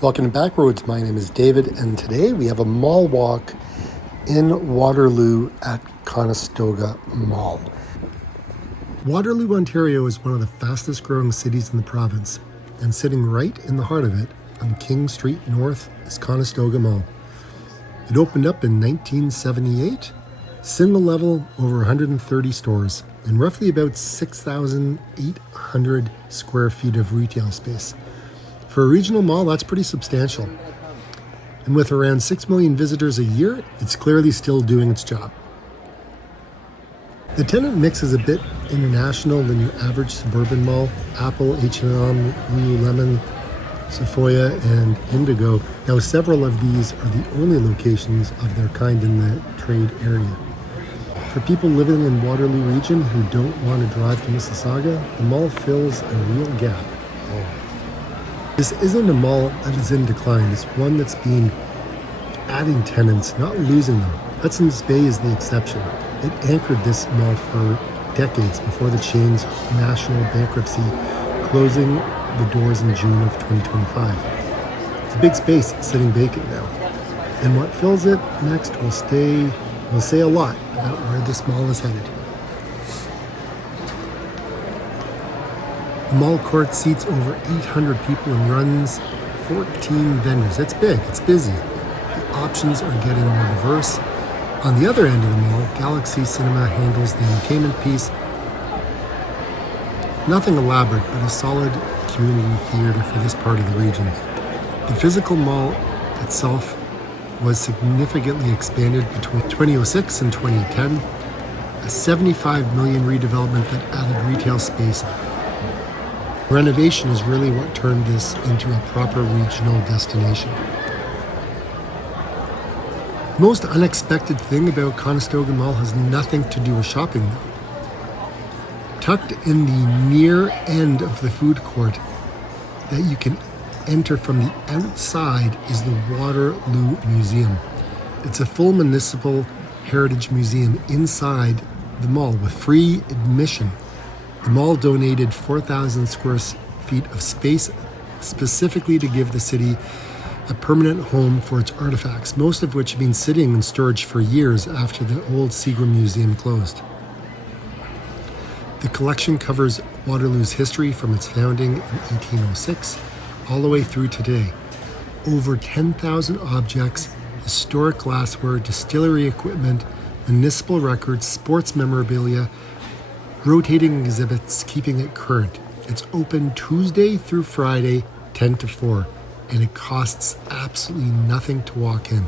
Welcome to BackRoads. My name is David, and today we have a mall walk in Waterloo at Conestoga Mall. Waterloo, Ontario is one of the fastest growing cities in the province, and sitting right in the heart of it on King Street North is Conestoga Mall. It opened up in 1978, single level, over 130 stores, and roughly about 6,800 square feet of retail space. For a regional mall, that's pretty substantial. And with around 6 million visitors a year, it's clearly still doing its job. The tenant mix is a bit international than your average suburban mall. Apple, H&M, Lululemon, Sephora, and Indigo. Now, several of these are the only locations of their kind in the trade area. For people living in Waterloo region who don't want to drive to Mississauga, the mall fills a real gap. This isn't a mall that is in decline. It's one that's been adding tenants, not losing them. Hudson's Bay is the exception. It anchored this mall for decades before the chain's national bankruptcy, closing the doors in June of 2025. It's a big space sitting vacant now. And what fills it next will say a lot about where this mall is headed. The mall court seats over 800 people and runs 14 vendors. It's big, it's busy. The options are getting more diverse. On the other end of the mall, Galaxy Cinema handles the entertainment piece. Nothing elaborate, but a solid community theater for this part of the region. The physical mall itself was significantly expanded between 2006 and 2010. A $75 million redevelopment that added retail space. Renovation is really what turned this into a proper regional destination. The most unexpected thing about Conestoga Mall has nothing to do with shopping though. Tucked in the near end of the food court that you can enter from the outside is the Waterloo Museum. It's a full municipal heritage museum inside the mall with free admission. The mall donated 4,000 square feet of space specifically to give the city a permanent home for its artifacts, most of which have been sitting in storage for years after the old Seagram Museum closed. The collection covers Waterloo's history from its founding in 1806 all the way through today. Over 10,000 objects, historic glassware, distillery equipment, municipal records, sports memorabilia, rotating exhibits, keeping it current. It's open Tuesday through Friday, 10 to 4, and it costs absolutely nothing to walk in.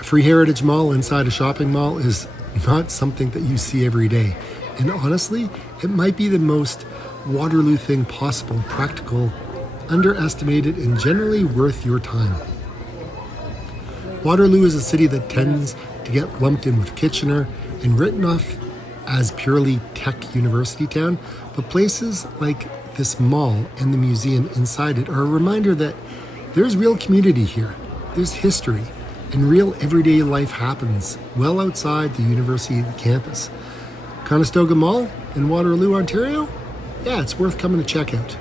A free heritage mall inside a shopping mall is not something that you see every day. And honestly, it might be the most Waterloo thing possible, practical, underestimated, and generally worth your time. Waterloo is a city that tends to get lumped in with Kitchener and written off as purely tech university town, but places like this mall and the museum inside it are a reminder that there's real community here, there's history, and real everyday life happens well outside the university campus. Conestoga Mall in Waterloo, Ontario? Yeah, it's worth coming to check out.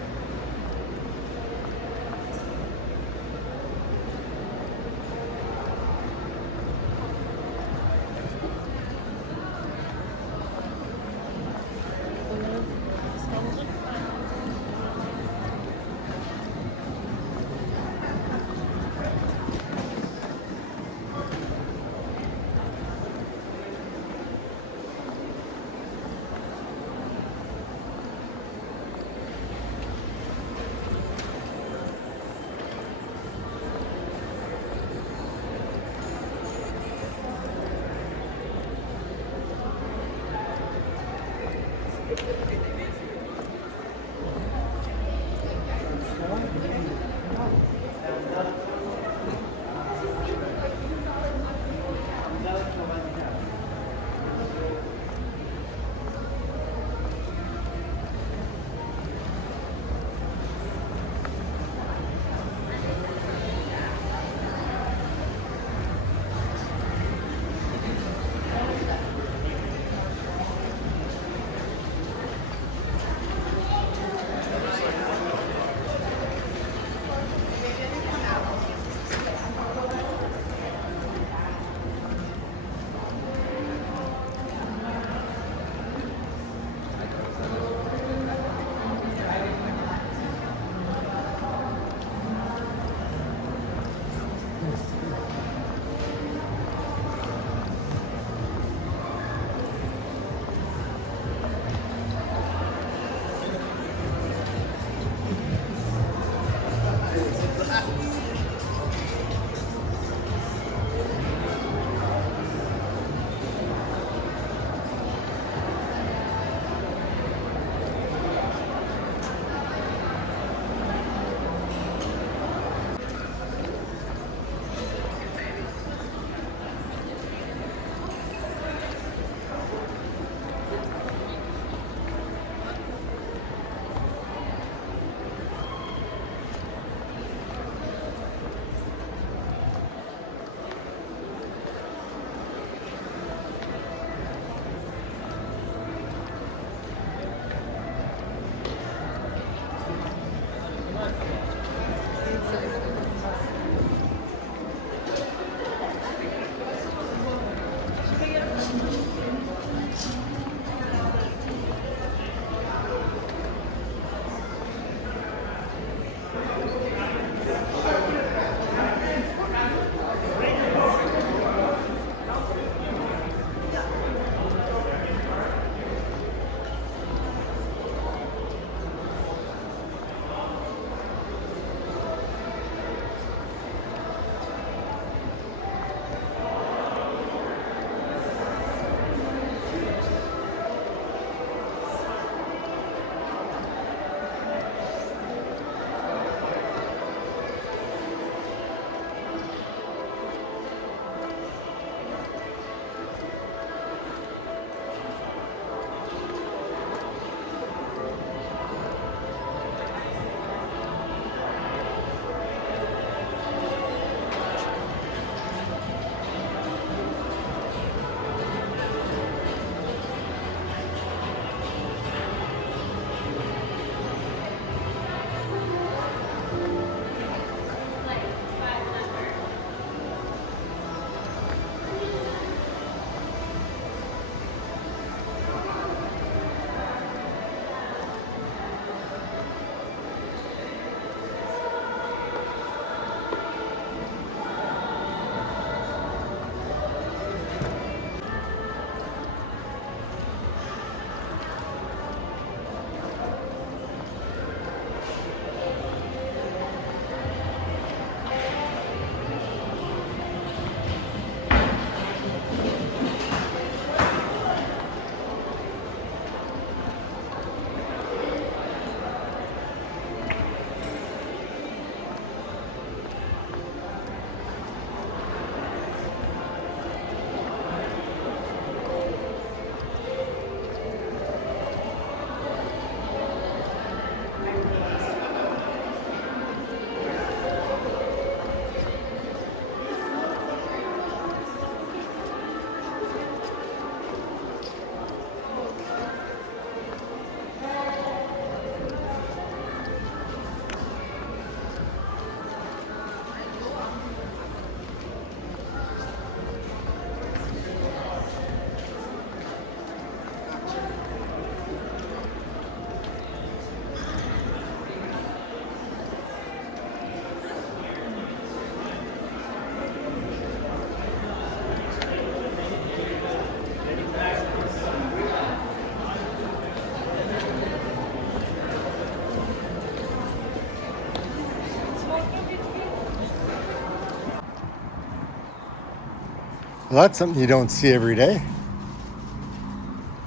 Well, that's something you don't see every day.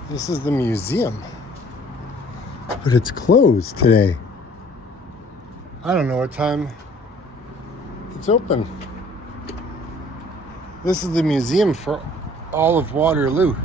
This is the museum. But it's closed today. I don't know what time it's open. This is the museum for all of Waterloo.